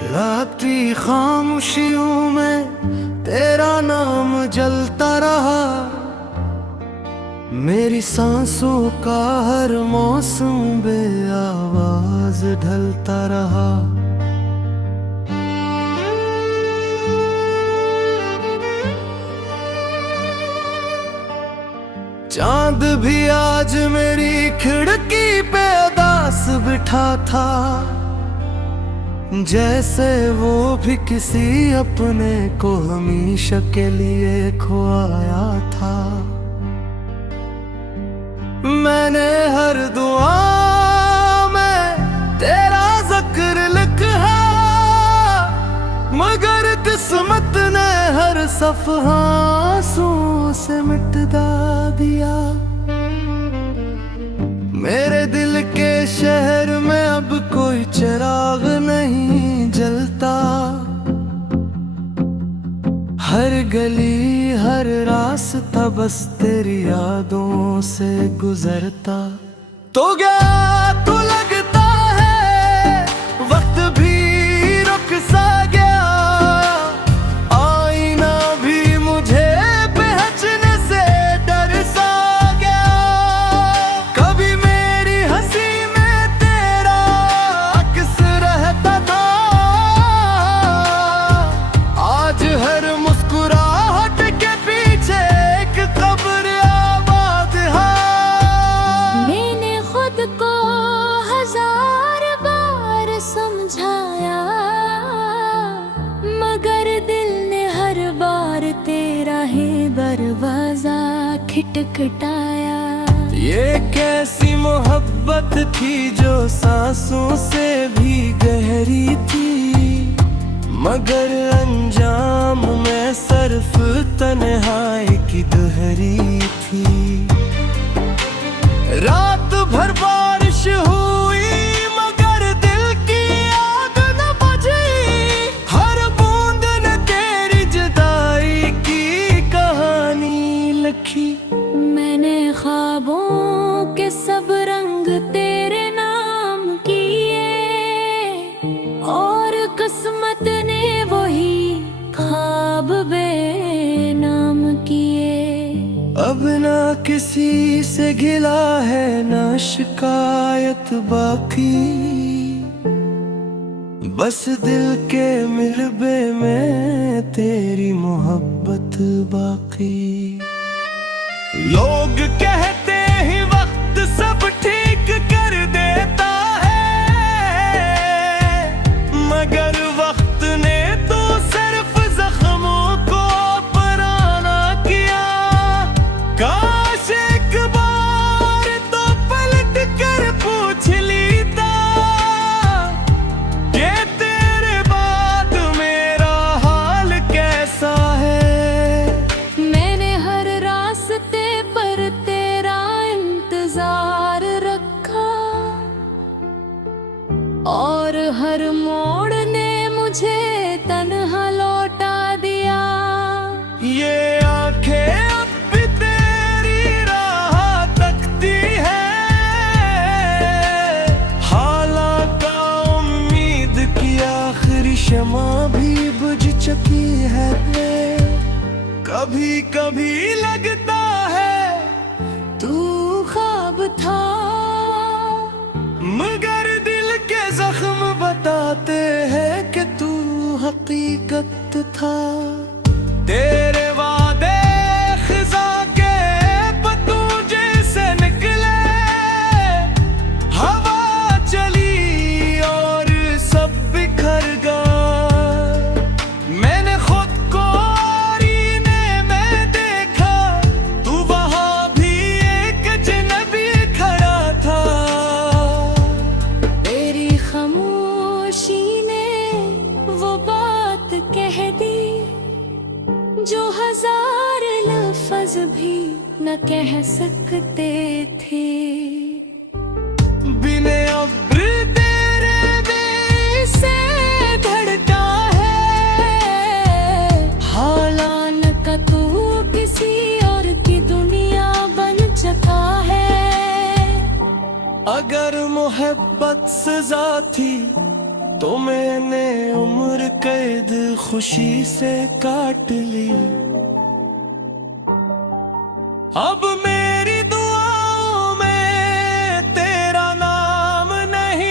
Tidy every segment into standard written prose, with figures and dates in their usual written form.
रात्रि खामोशियों में तेरा नाम जलता रहा। मेरी सांसों का हर मौसम बे आवाज ढलता रहा। चांद भी आज मेरी खिड़की पे उदास बिठा था, जैसे वो भी किसी अपने को हमेशा के लिए खोया था। मैंने हर दुआ में तेरा जिक्र लिखा, मगर किस्मत ने हर सफ़हा आंसुओं से मिटा दिया। मेरे दिल के शहर में अब कोई चिराग नहीं जलता। हर गली हर रास्ता बस तेरी यादों से गुजरता। तो क्या तो लगता है वक्त भी रुक सा गया, आईना भी मुझे पहचानने से डर सा गया। कभी मेरी हंसी में तेरा अक्स रहता था, आज हर मुस्कुराहट के पीछे एक कब्र आबाद है। मैंने खुद को हजार बार समझाया, मगर दिल ने हर बार तेरा ही दरवाजा खटखटाया। ये कैसी मोहब्बत थी जो सांसों से भी गहरी थी, मगर अंजाम में सिर्फ तन्हाई की दोहरी थी। रात भर बारिश हुई मगर दिल की आग न बुझी। हर बूंद ने तेरी जुदाई की कहानी लिखी। मैंने ख्वाबों के सब रंग तेरे नाम किए, और किस्मत ने वही ख्वाब बेनाम किए। अब ना किसी से गिला है ना शिकायत बाकी, बस दिल के मिलबे में तेरी मोहब्बत बाकी। लोग कहते ही वक्त सब ठीक कर देता है, मगर वक्त ने तो सिर्फ जख्मों को पुराना किया। काश एक बार तो पलट कर पूछ लेता कि तेरे बाद मेरा हाल कैसा है। मैंने हर रास्ते पर तेरा इंतजार रखा, और हर मोड़ ने मुझे तन्हा लौटा दिया। ये आंखें अब भी तेरी राह तकती है, हालांकि उम्मीद की आखिरी शमा भी बुझ चुकी है। कभी कभी लगता है तू ख्वाब था, मगर दिल के जख्म बताते हैं कि तू हकीकत था। तेरे वादे खिज़ा के पत्तों जैसे निकले, हवा चली और सब बिखर गया। मैंने खुद को आईने में देखा, तू वहाँ भी एक अजनबी खड़ा था। तेरी खामोशी ने वो बात कह दी जो हजार लफ्ज भी न कह सकते थे। बिने अब्र तेरे बेई से धड़का है, हालांकि तू किसी और की दुनिया बन चुका है। अगर मोहब्बत सजा थी तो मैंने उम्र कैद खुशी से काट ली। अब मेरी दुआओं में तेरा नाम नहीं,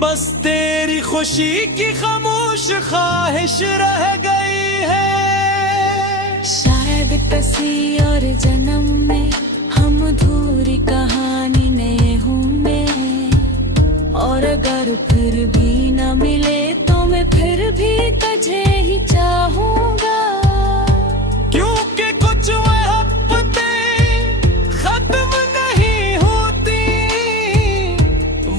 बस तेरी खुशी की खामोश ख्वाहिश रह गई है। शायद किसी और जन्म में हम अधूरी कहानी नए होंगे, और अगर फिर भी न मिले तो मैं फिर भी तुझे ही चाहूंगा। क्योंकि कुछ मोहब्बतें खत्म नहीं होती,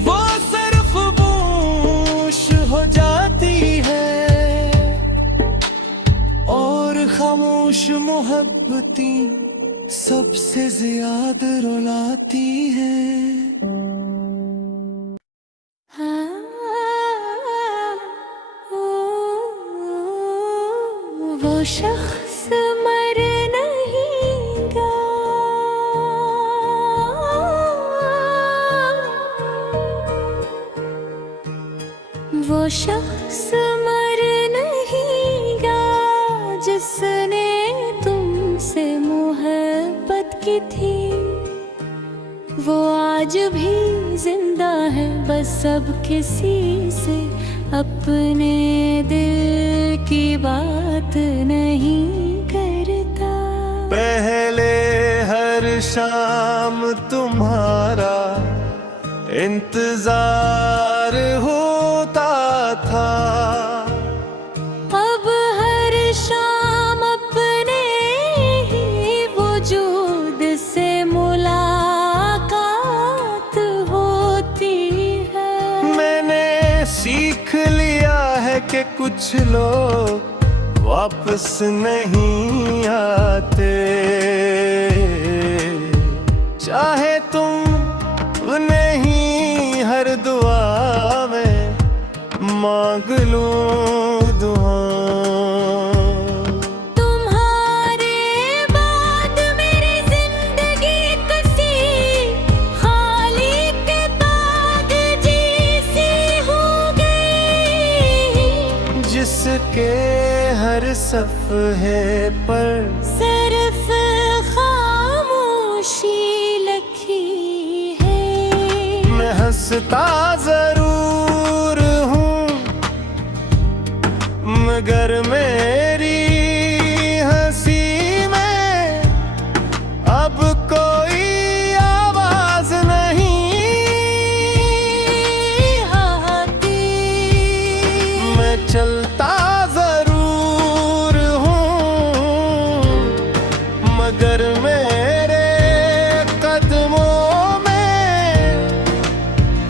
वो सिर्फ बोश हो जाती है, और खामोश मोहब्बतें सबसे ज्यादा रुलाती हैं। वो शख्स मर नहीं गा, वो शख्स मर नहीं गा जिसने तुमसे मोहब्बत की थी। वो आज भी जिंदा है, बस अब किसी से अपने दिल की बात नहीं करता। पहले हर शाम तुम्हारा इंतजार होता था, अब हर शाम अपने ही वजूद से मुलाकात होती है। मैंने सीख लिया है कि कुछ लोग वापस नहीं आते, चाहे तुम नहीं हर दुआ में मांग लूं दुआ। तुम्हारे बाद मेरी जिंदगी किसी खाली के बाद जैसी हो गई, जिसके हर सफ़हे पर सिर्फ खामोशी लिखी है। मैं हंसता जरूर हूँ, मगर मेरी हंसी में अब कोई आवाज नहीं आती। मैं चलता जरूर हूँ, मगर मेरे कदमों में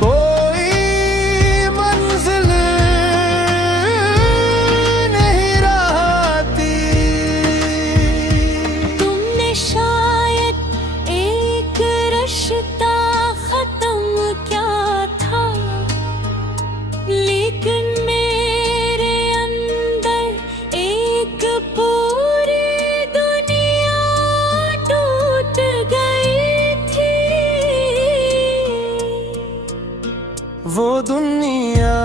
कोई मंजिल नहीं रहती। तुमने शायद एक रिश्ता खत्म किया था, लेकिन मेरे अंदर एक पूरी दुनिया टूट गई थी। वो दुनिया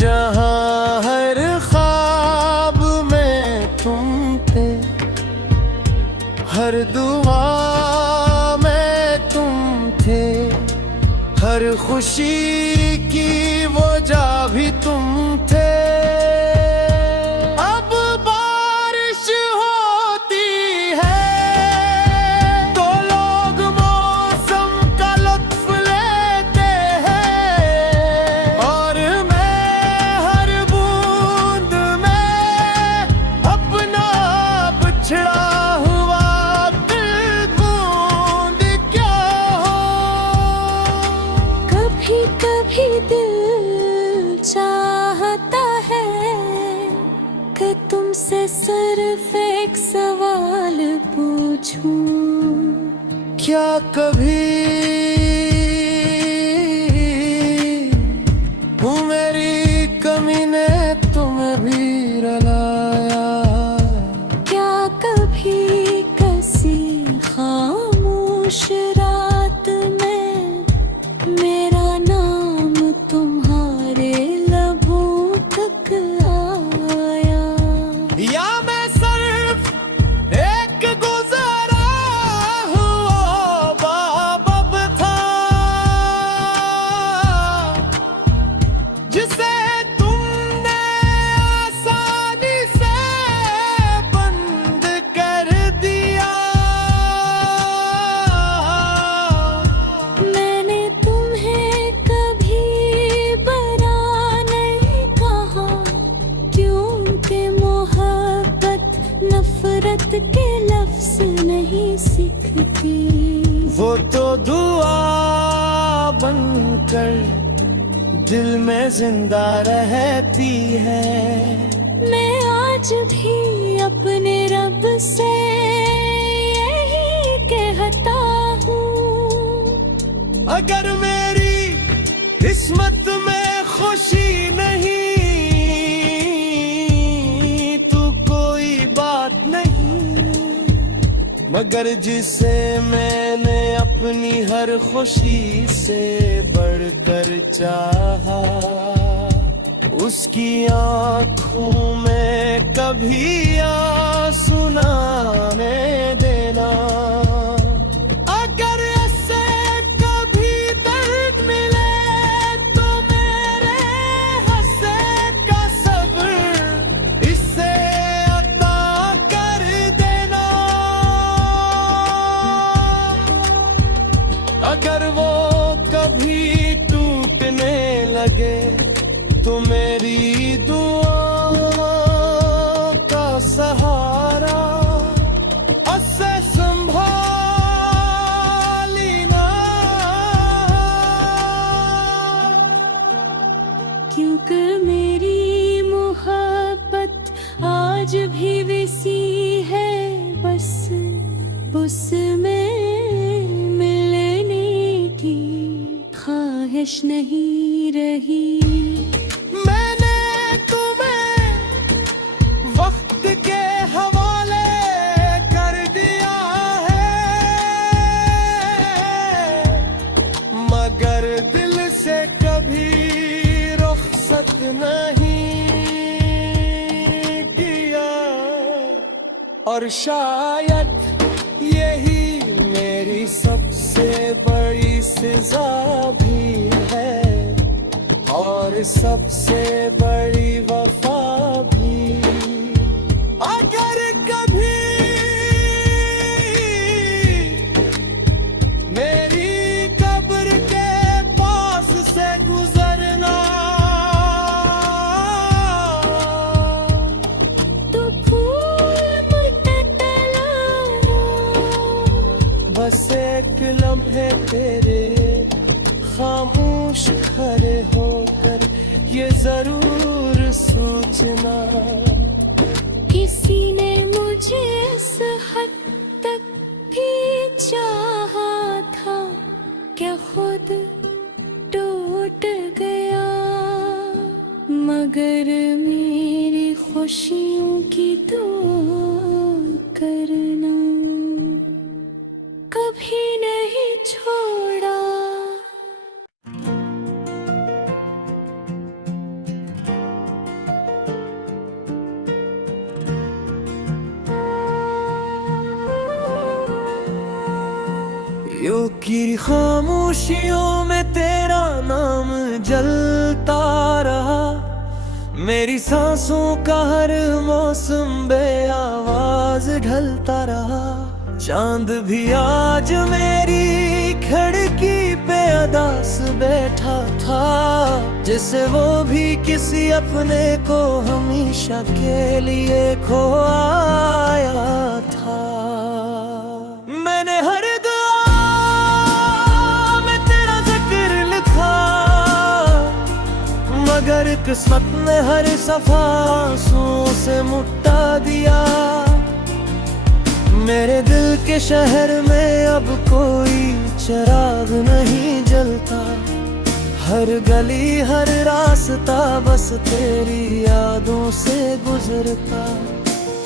जहाँ हर ख्वाब में तुम थे, हर दुआ में तुम थे, हर खुशी की वजह भी तुम थे। अब बारिश होती है तो लोग मौसम का लुत्फ लेते हैं, और मैं हर बूंद में अपना बिछड़ा हुआ दिल बूंद क्या हो। कभी कभी दिल चाहता है कि तुमसे सिर्फ एक सवाल पूछूं। क्या कभी हूँ मेरी कमी ने तुम्हें भी रुलाया? क्या कभी किसी खामोश रात में नफरत के लफ्ज नहीं सीखती। वो तो दुआ बनकर दिल में जिंदा रहती है। मैं आज भी अपने रब से यही कहता हूँ, अगर मेरी किस्मत में खुशी नहीं तो कोई बात नहीं, मगर जिसे मैंने अपनी हर खुशी से बढ़कर चाहा, उसकी आंखों में कभी आंसू ना आने देना। अगर ऐसे कभी दर्द मिले तो मेरे हंसे का सब्र इससे अता कर देना। अगर वो कभी टूटने लगे तो मेरी दुआ का सहारा उससे संभाली ना। क्योंकि मेरी मोहब्बत आज भी वैसी है, बस उसमें मिलने की ख्वाहिश नहीं रही। मगर दिल से कभी रुखसत नहीं किया, और शायद यही मेरी सबसे बड़ी सजा भी है, और सबसे बड़ी वफा भी। अगर कभी बस एक लम्हे तेरे खामोश खड़े होकर ये जरूर सोचना, किसी ने मुझे इस हद तक भी चाहा था, क्या खुद टूट गया। मगर मेरी खुशियों की दुआ करना कभी नहीं छोड़ा। यूं की खामोशियों में तेरा नाम जलता रहा, मेरी सांसों का हर मौसम बेआवाज ढलता रहा। चांद भी आज मेरी खिड़की पे अदास बैठा था, जिसे वो भी किसी अपने को हमेशा के लिए खो आया था। मैंने हर दुआ में तेरा जिक्र लिखा, मगर किस्मत ने हर सफा आंसुओं से मुट्टा दिया। मेरे दिल के शहर में अब कोई चिराग नहीं जलता, हर गली हर रास्ता बस तेरी यादों से गुजरता।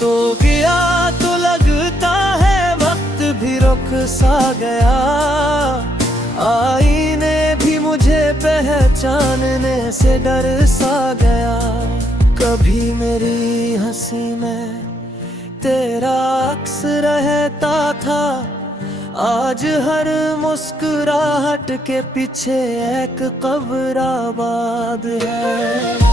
तो गया तो लगता है वक्त भी रुक सा गया, आईने भी मुझे पहचानने से डर सा गया। कभी मेरी हंसी में तेरा अक्स रहता था, आज हर मुस्कुराहट के पीछे एक कब्र आबाद है।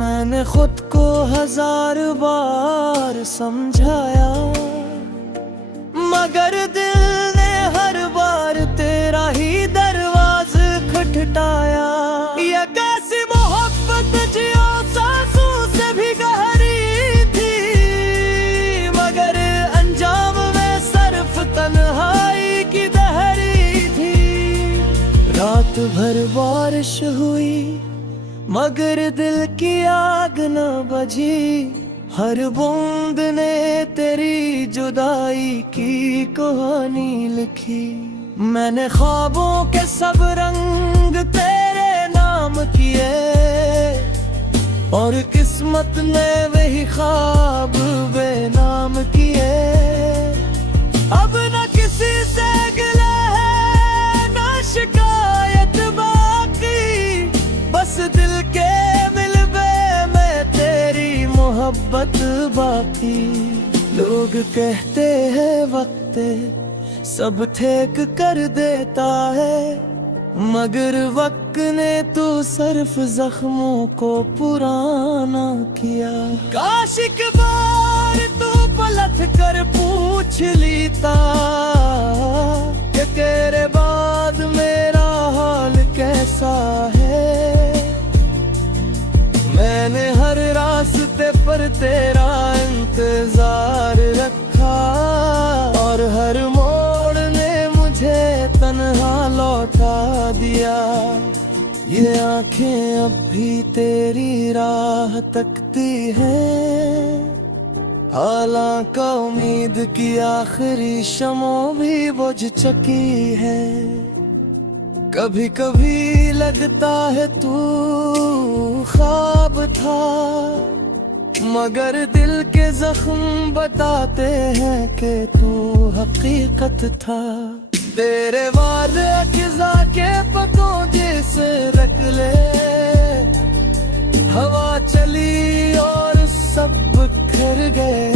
मैंने खुद को 1000 बार समझाया, मगर दिल ने हर भर बारिश हुई मगर दिल की आग न बुझी। हर बूंद ने तेरी जुदाई की कहानी लिखी। मैंने ख्वाबों के सब रंग तेरे नाम किए और किस्मत ने वही ख्वाब बेनाम किए। अब न किसी से गिला है न शिकायत बाकी, बस दिल के मिलबे में तेरी मोहब्बत बाकी। लोग कहते हैं वक्त सब ठीक कर देता है, मगर वक्त ने तो सिर्फ जख्मों को पुराना किया। काश एक बार तू पलट कर पूछ लेता कि तेरे बाद मेरा हाल कैसा है। मैंने हर रास्ते पर तेरा इंतजार रखा और हर मोड़ ने मुझे तन्हा लौटा दिया। ये आंखें अब भी तेरी राह तकती हैं, हालांकि उम्मीद की आखिरी शमों भी बुझ चुकी है। कभी कभी लगता है तू ख्वाब था, मगर दिल के जख्म बताते हैं कि तू हकीकत था। तेरे वाले अज़ा के पतों जैसे रख ले, हवा चली और सब बिखर गए।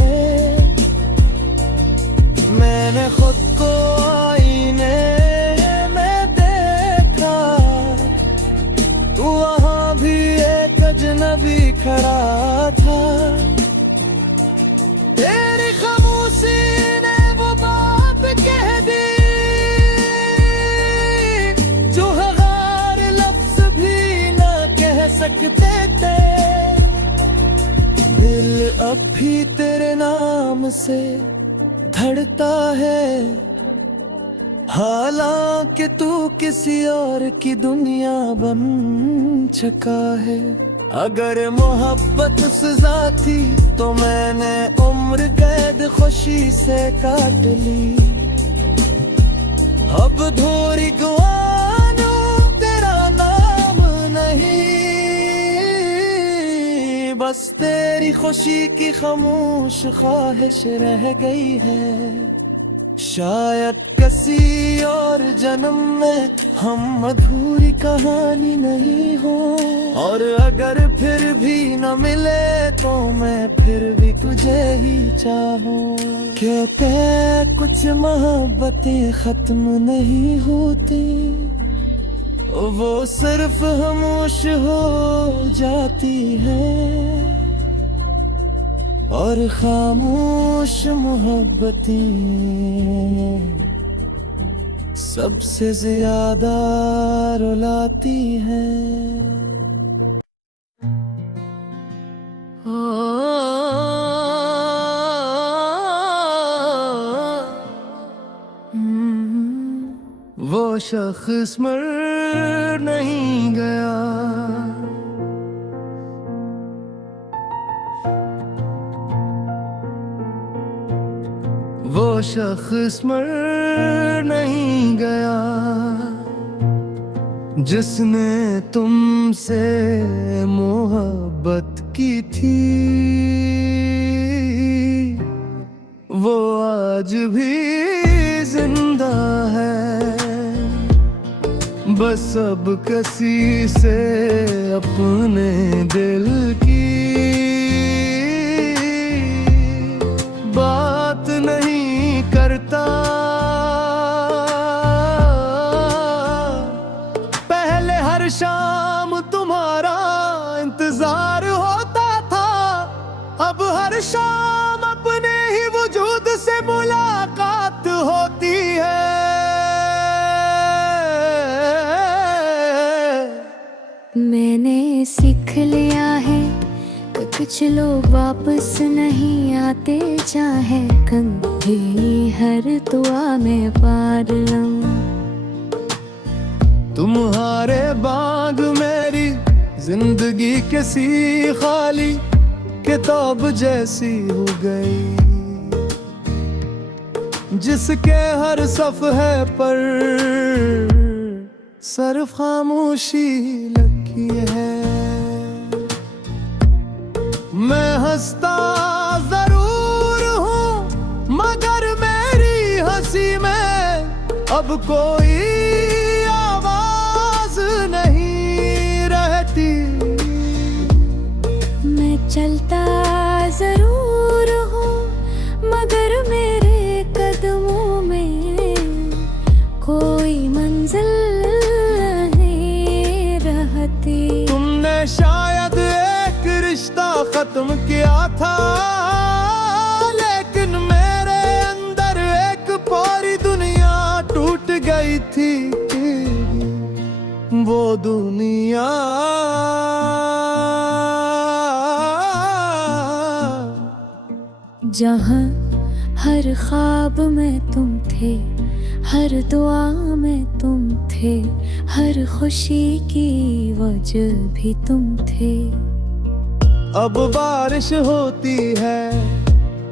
मैंने खुद को आईने में देखा, तू वहाँ भी एक अजनबी खड़ा था। तेरी खामोशी ने वो बात कह दी जो हज़ार लफ्ज भी ना कह सकते थे। दिल अब भी तेरे नाम से धड़ता है, हालांकि तू किसी और की दुनिया बन चुका है। अगर मोहब्बत सजा थी तो मैंने उम्र कैद खुशी से काट ली। अब धोरी गुआनो तेरा नाम नहीं, बस तेरी खुशी की खामोश ख्वाहिश रह गई है। शायद किसी और जन्म में हम अधूरी कहानी नहीं हो, और अगर फिर भी न मिले तो मैं फिर भी तुझे ही चाहूं। कहते कुछ मोहब्बतें खत्म नहीं होती, वो सिर्फ खामोश हो जाती है, और खामोश मोहब्बतें सबसे ज्यादा रुलाती हैं। वो शख्स मर नहीं गया, वो शख्स मर नहीं गया जिसने तुमसे मोहब्बत की थी। वो आज भी जिंदा है, बस अब किसी से अपने दिल की बात नहीं करता। पहले हर शाम तुम्हारा इंतजार होता था, अब हर शाम अपने ही वजूद से मुलाकात होती है। मैंने सीख लिया है कि कुछ लोग वापस नहीं आते, चाहे कंधे हर दुआ में पार लूं। तुम तुम्हारे बाग मेरी जिंदगी किसी खाली किताब जैसी हो गई, जिसके हर सफ़हे पर सिर्फ खामोशी लिखी है। मैं हंसता जरूर हूँ मगर मेरी हंसी में अब कोई आवाज नहीं रहती। मैं चलता जरूर हूँ मगर मेरे कदमों में कोई मंजिल नहीं रहती। तुमने शायद एक रिश्ता खत्म किया था, लेकिन मेरे अंदर एक पूरी दुनिया टूट गई थी। वो दुनिया जहाँ हर ख्वाब में तुम थे, हर दुआ में तुम थे, हर खुशी की वजह भी तुम थे। अब बारिश होती है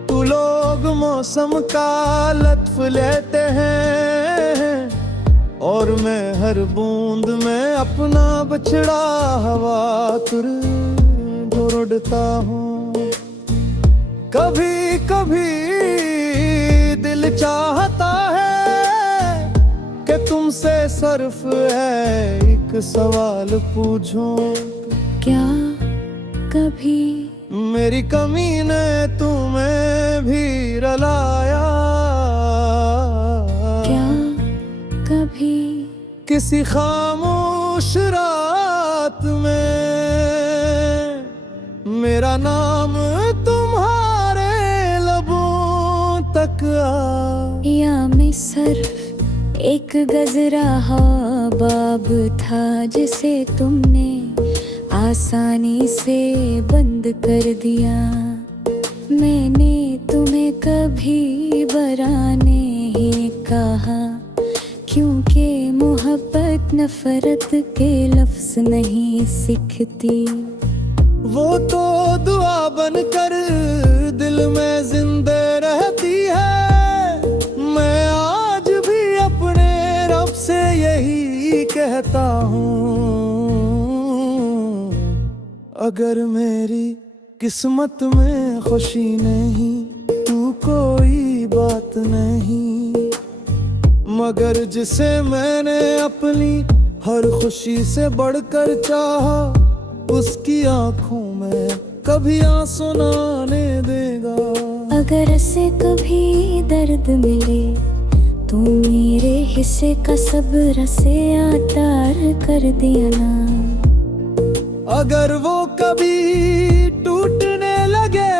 तो लोग मौसम का लत्फ लेते हैं, और मैं हर बूंद में अपना बछड़ा हवा तुर ढूंढता हूँ। कभी कभी दिल चाहता है कि तुमसे सिर्फ है एक सवाल पूछूं। क्या कभी मेरी कमी ने तुम्हें भी रुलाया? क्या कभी किसी खामोश रात में मेरा नाम तुम्हारे लबों तक आ? या मैं सिर्फ एक गजरा बाब था जिसे तुमने आसानी से बंद कर दिया। मैंने तुम्हें कभी बरा नहीं कहा, क्योंकि मोहब्बत नफरत के लफ्ज नहीं सीखती। वो तो दुआ बनकर दिल में जिंदे रहती है। मैं आज भी अपने रब से यही कहता हूँ, अगर मेरी किस्मत में खुशी नहीं तू कोई बात नहीं, मगर जिसे मैंने अपनी हर खुशी से बढ़कर चाहा उसकी आंखों में कभी आंसू ना आने देगा। अगर से कभी दर्द मिले तो मेरे हिस्से का सब्र से आतार कर दिया ना। अगर वो कभी टूटने लगे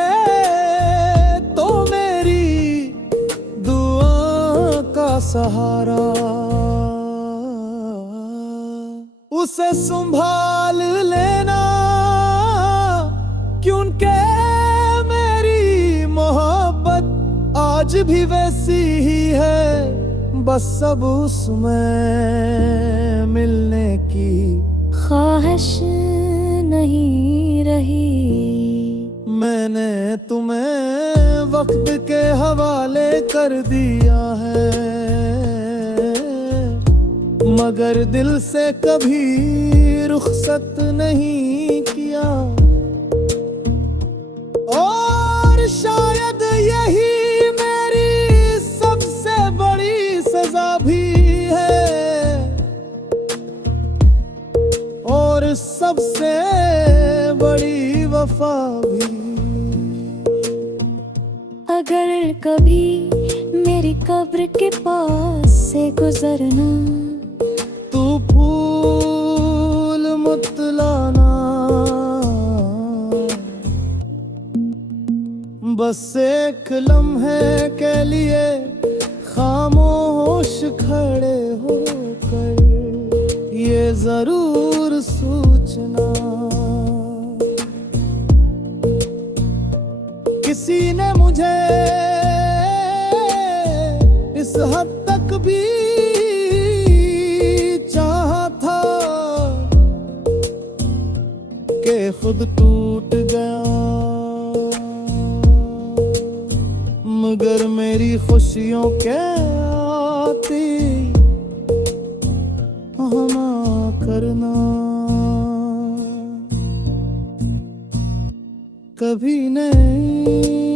तो मेरी दुआ का सहारा उसे संभाल लेना, क्योंकि मेरी मोहब्बत आज भी वैसी ही है, बस सब उसमें मिलने की ख्वाहिश नहीं रही। मैंने तुम्हें वक्त के हवाले कर दिया है, मगर दिल से कभी रुखसत नहीं किया। और शायद यही मेरी सबसे बड़ी सजा भी है, और सबसे बड़ी वफा भी। अगर कभी मेरी कब्र के पास से गुजरना तू फूल मुतलाना, बस एक लम्हे के लिए खामोश खड़े होकर ये जरूर सोचना, किसी ने मुझे इस हद तक भी चाहा था खुद टूट गया, मगर मेरी खुशियों के आती क्षमा करना। कभी नहीं